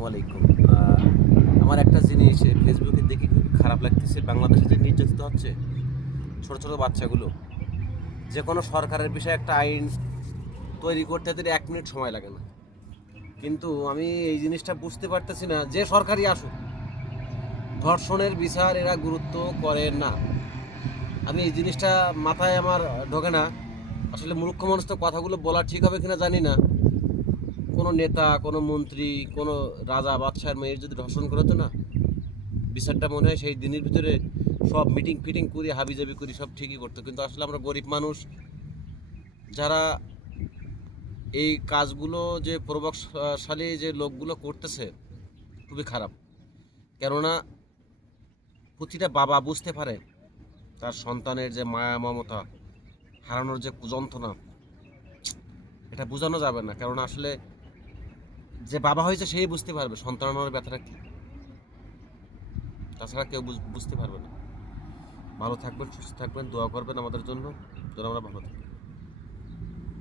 আসসালামু আলাইকুম। আমার একটা জিনিস ফেসবুকে দেখে খুব খারাপ লাগতেছে, বাংলাদেশে যে নির্যাতিত হচ্ছে ছোট ছোট বাচ্চাগুলো। যে কোনো সরকারের বিষয়ে একটা আইন তৈরি করতে তাদের 1 মিনিট সময় লাগে না, কিন্তু আমি এই জিনিসটা বুঝতে পারতেছি না, যে সরকারই আসুক ধর্ষণের বিচার এরা গুরুত্ব করে না। আমি এই জিনিসটা মাথায় আমার ঢোকে না। আসলে মূর্খ মানুষ তো কথাগুলো বলা ঠিক হবে কিনা জানি না। কোনো নেতা, কোনো মন্ত্রী, কোনো রাজা বাদশার মেয়ের যদি ধর্ষণ করে তো না, বিচারটা মনে হয় সেই দিনের ভিতরে সব মিটিং ফিটিং করি, হাবিজাবি করি, সব ঠিকই করতো। কিন্তু আসলে আমরা গরিব মানুষ, যারা এই কাজগুলো যে প্রভাবশালী যে লোকগুলো করতেছে, খুবই খারাপ। কেননা প্রতিটা বাবা বুঝতে পারে তার সন্তানের যে মায়া মমতা হারানোর যে যন্ত্রণা, এটা বোঝানো যাবে না। কারণ আসলে যে বাবা হয়েছে সেই বুঝতে পারবে সন্তানের ব্যথাটা কী, তাছাড়া কেউ বুঝতে পারবে না। ভালো থাকবেন, সুস্থ থাকবেন, দোয়া করবেন আমাদের জন্য যেন আমরা ভালো থাকি।